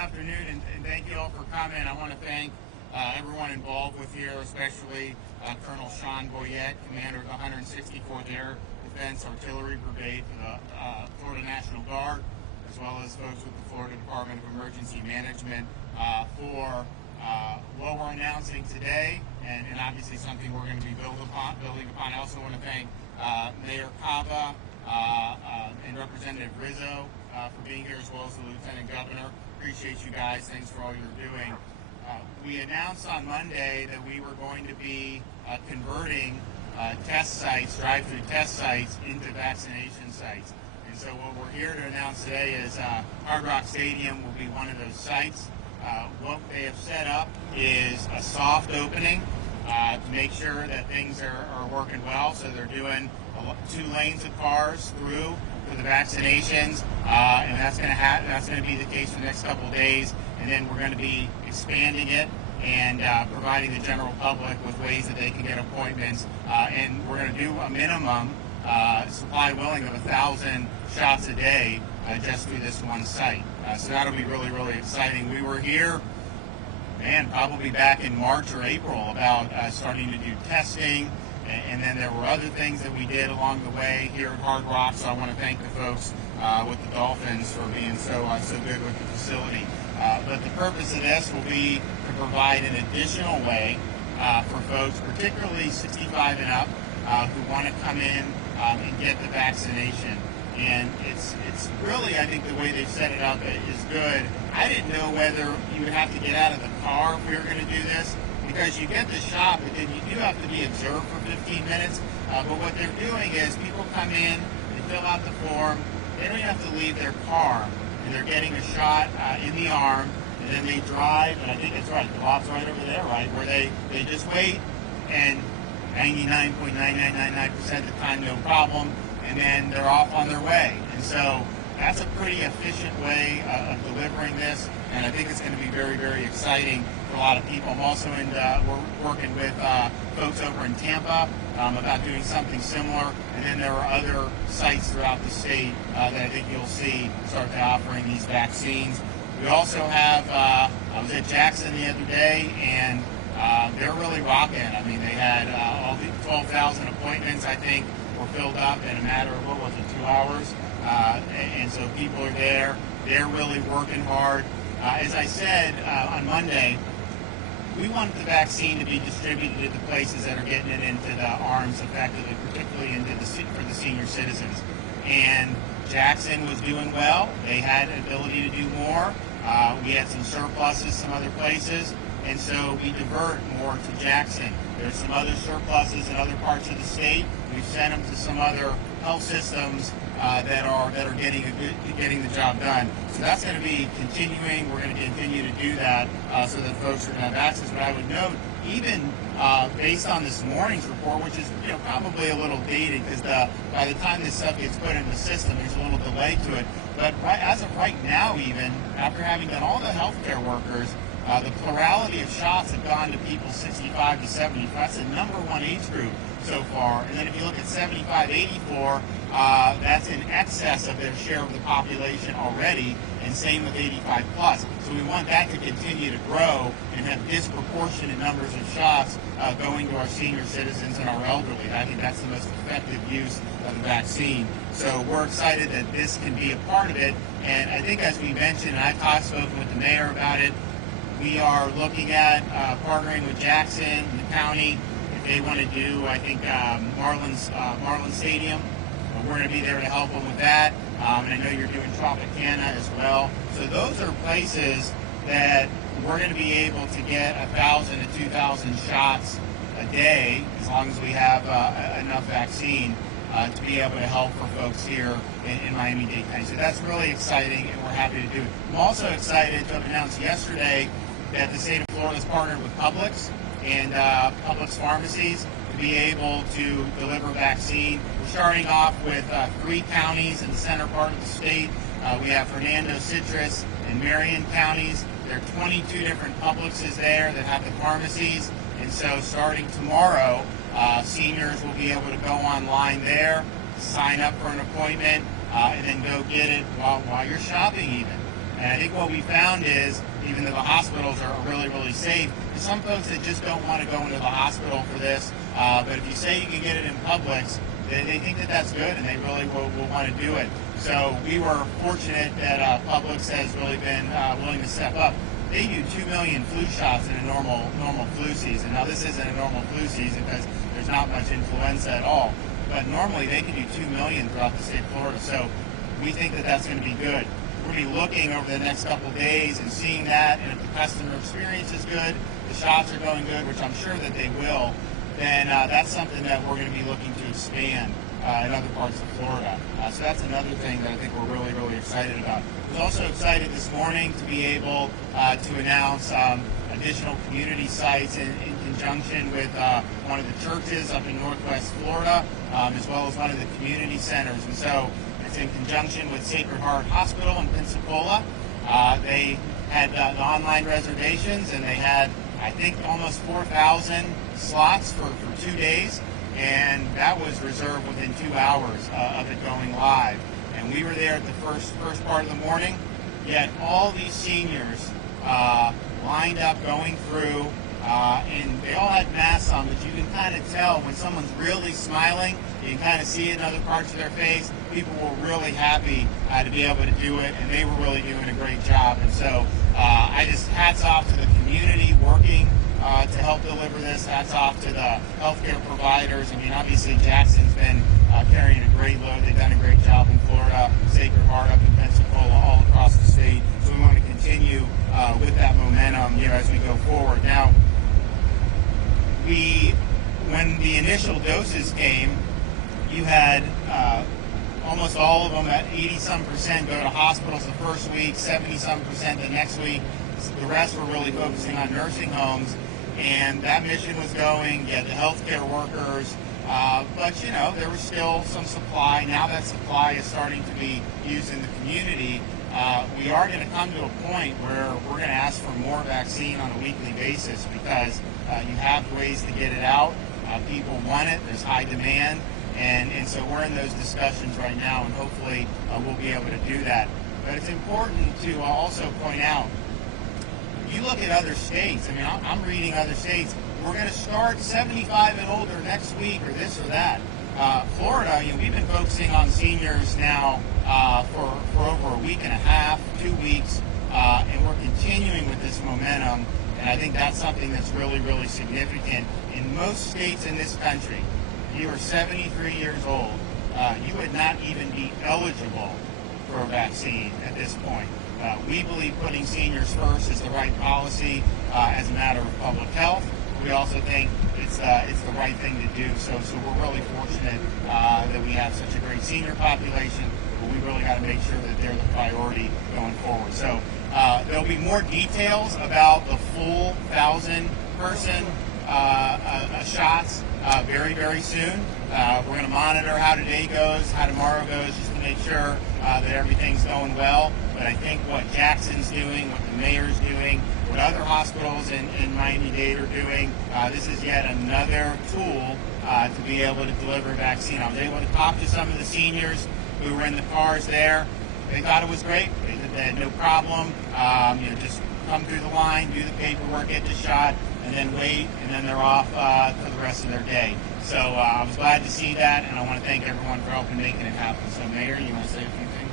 afternoon, and thank you all for coming. I want to thank everyone involved with here, especially Colonel Sean Boyette, commander of the 164th Air Defense Artillery Brigade for the Florida National Guard, as well as folks with the Florida Department of Emergency Management for what we're announcing today, and obviously something we're going to be building upon. I also want to thank Mayor Cava and Representative Rizzo for being here, as well as the Lieutenant Governor. Appreciate you guys. Thanks for all you're doing. We announced on Monday that we were going to be converting test sites, drive-through test sites, into vaccination sites. And so what we're here to announce today is Hard Rock Stadium will be one of those sites. What they have set up is a soft opening to make sure that things are working well. So they're doing 2 lanes of cars through for the vaccinations, and that's going to be the case for the next couple of days. And then we're going to be expanding it and providing the general public with ways that they can get appointments. And we're going to do a minimum supply willing of 1,000 shots a day just through this one site. So that'll be really, really exciting. We were here, probably back in March or April about starting to do testing. And then there were other things that we did along the way here at Hard Rock. So I want to thank the folks with the Dolphins for being so good with the facility. But the purpose of this will be to provide an additional way for folks, particularly 65 and up, who want to come in and get the vaccination. And it's really, I think the way they've set it up is good. I didn't know whether you would have to get out of the car if we were going to do this, because you get the shot, but then you do have to be observed for 15 minutes. But what they're doing is people come in, they fill out the form, they don't even have to leave their car, and they're getting a shot in the arm, and then they drive, and I think it's right, the lot's right over there, right, where they just wait, and 99.9999% of the time, no problem, and then they're off on their way. And so that's a pretty efficient way of delivering this, and I think it's going to be very, very exciting for a lot of people. I'm also we're working with folks over in Tampa about doing something similar, and then there are other sites throughout the state that I think you'll see start to offering these vaccines. We also have, I was at Jackson the other day, and they're really rocking. I mean, they had all the 12,000 appointments, I think, were filled up in a matter of, 2 hours? And so people are there. They're really working hard. As I said on Monday, we want the vaccine to be distributed to the places that are getting it into the arms effectively, particularly for the senior citizens. And Jackson was doing well. They had an ability to do more. We had some surpluses some other places, and so we divert more to Jackson. There's some other surpluses in other parts of the state. We've sent them to some other health systems that are getting the job done. So that's going to be continuing. We're going to continue to do that so that folks are going to have access. But I would note, even based on this morning's report, which is probably a little dated because by the time this stuff gets put in the system, there's a little delay to it. But as of right now, even after having done all the healthcare workers, the plurality of shots have gone to people 65 to 75. That's the #1 age group so far. And then if you look at 75-84, that's in excess of their share of the population already, and same with 85 plus. So we want that to continue to grow and have disproportionate numbers of shots going to our senior citizens and our elderly. I think that's the most effective use of the vaccine. So we're excited that this can be a part of it. And I think, as we mentioned, and I've spoken with the mayor about it, we are looking at partnering with Jackson, the county, if they want to do, I think, Marlin Stadium. We're going to be there to help them with that. And I know you're doing Tropicana as well. So those are places that we're going to be able to get 1,000 to 2,000 shots a day, as long as we have enough vaccine to be able to help for folks here in Miami-Dade County. So that's really exciting, and we're happy to do it. I'm also excited to have announced yesterday that the state of Florida has partnered with Publix and Publix pharmacies to be able to deliver vaccine. We're starting off with 3 counties in the center part of the state. We have Hernando, Citrus, and Marion counties. There are 22 different Publixes there that have the pharmacies. And so starting tomorrow, seniors will be able to go online there, sign up for an appointment, and then go get it while you're shopping even. And I think what we found is, even though the hospitals are really, really safe, there's some folks that just don't want to go into the hospital for this. But if you say you can get it in Publix, they think that that's good, and they really will want to do it. So we were fortunate that Publix has really been willing to step up. They do 2 million flu shots in a normal flu season. Now this isn't a normal flu season because there's not much influenza at all. But normally they can do 2 million throughout the state of Florida. So we think that that's going to be good. We'll be looking over the next couple of days and seeing that, and if the customer experience is good, the shots are going good, which I'm sure that they will, then that's something that we're going to be looking to expand in other parts of Florida. So that's another thing that I think we're really, really excited about. I was also excited this morning to be able to announce additional community sites in conjunction with one of the churches up in Northwest Florida, as well as one of the community centers. And so it's in conjunction with Sacred Heart Hospital in Pensacola. They had the online reservations, and they had, I think, almost 4,000 slots for 2 days, and that was reserved within 2 hours of it going live. And we were there at the first part of the morning. Yet all these seniors lined up going through, and they all had masks on, but you can kind of tell when someone's really smiling. You can kind of see it in other parts of their face. People were really happy to be able to do it, and they were really doing a great job. And so I just hats off to the community working to help deliver this. Hats off to the healthcare providers. I mean, obviously Jackson's been carrying a great load. They've done a great job in Florida, Sacred Heart up in Pensacola, all across the state. So we want to continue with that momentum, as we go forward. Now, when the initial doses came, you had almost all of them at 80-some% go to hospitals the first week, 70-some% the next week. The rest were really focusing on nursing homes, and that mission was going. You had the healthcare workers, but there was still some supply. Now that supply is starting to be used in the community. We are going to come to a point where we're going to ask for more vaccine on a weekly basis because you have ways to get it out. People want it. There's high demand. And so we're in those discussions right now, and hopefully we'll be able to do that. But it's important to also point out, you look at other states. I mean, I'm reading other states. We're going to start 75 and older next week, or this or that. Florida, we've been focusing on seniors now for over a week and a half, 2 weeks, and we're continuing with this momentum. And I think that's something that's really, really significant. In most states in this country, you are 73 years old, you would not even be eligible for a vaccine at this point. We believe putting seniors first is the right policy as a matter of public health. We also think it's the right thing to do. So we're really fortunate that we have such a great senior population, but we really got to make sure that they're the priority going forward. So there'll be more details about the full 1,000-person shots very, very soon. We're going to monitor how today goes, how tomorrow goes, just to make sure that everything's going well. But I think what Jackson's doing, what the mayor's doing, what other hospitals in Miami-Dade are doing, this is yet another tool to be able to deliver vaccine. I was able to talk to some of the seniors who were in the cars there. They thought it was great. They had no problem. Just come through the line, do the paperwork, get the shot, and then wait, and then they're off for the rest of their day. So I was glad to see that, and I want to thank everyone for helping making it happen. So, Mayor, you want to say a few things?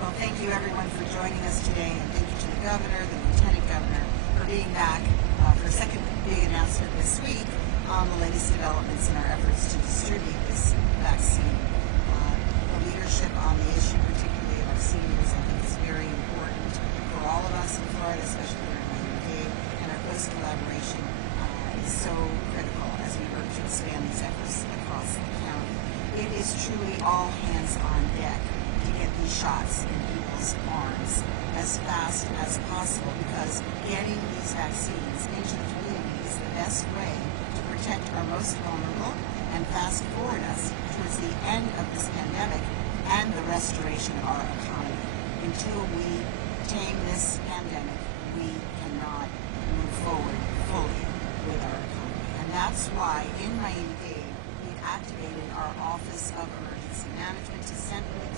Well, thank you, everyone, for joining us today, and thank you to the governor, the lieutenant governor, for being back for a second big announcement this week on the latest developments in our efforts to distribute this vaccine. The leadership on the issue, particularly of our seniors, I think is very important for all of us in Florida, especially here in Miami-Dade, and our close collaboration is so critical as we work to expand these efforts across the county. It is truly all hands on deck to get these shots in people's arms as fast as possible, because getting these vaccines into the community is the best way to protect our most vulnerable and fast forward us towards the end of this pandemic and the restoration of our economy. Until we tame this pandemic, we cannot move forward fully with our economy. And that's why in Miami-Dade, we activated our Office of Emergency emergency management to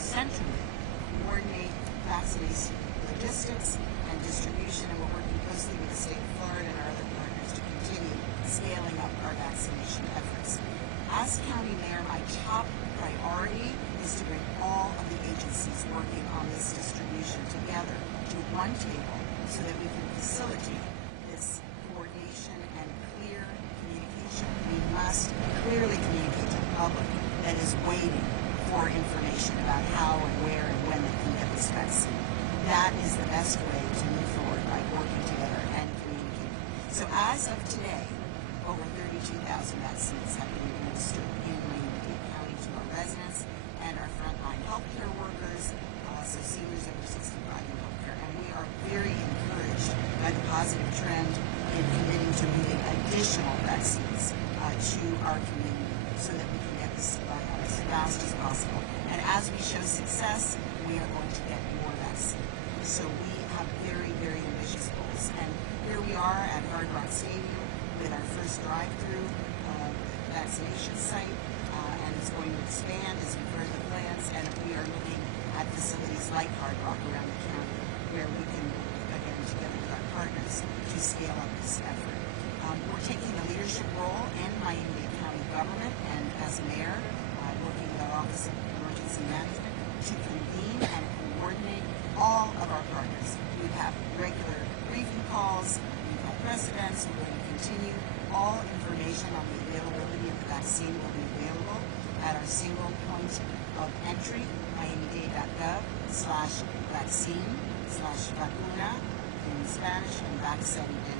centrally coordinate vaccination logistics and distribution, and we're working closely with the state of Florida and our other partners to continue scaling up our vaccination efforts. As county mayor, my top priority is to bring all of the agencies working on this distribution together to one table so that we can facilitate this coordination and clear communication. We must clearly communicate to the public that is waiting for information about how and where and when they can get this vaccine. That is the best way to move forward, by working together and communicating. So as of today, over 32,000 vaccines have been administered in Miami-Dade County to our residents and our frontline healthcare workers, so seniors over 65 in healthcare. And we are very encouraged by the positive trend in committing to moving additional vaccines to our community so that we can get this out as fast as possible. And as we show success, we are going to get more vaccine. So we have very, very ambitious goals. And here we are at Hard Rock Stadium with our first drive-through vaccination site, and it's going to expand as we've heard the plans, and we are looking at facilities like Hard Rock around the county where we can work again together with our partners to scale up this effort. We're taking a leadership role in Miami-Dade County government, and as mayor, working with our Office of Emergency Management to convene and coordinate all of our partners. We have regular briefing calls, we've had precedents, we're going to continue. All information on the availability of the vaccine will be available at our single point of entry, miamidade.gov/vaccine/vacuna in Spanish and vaccine in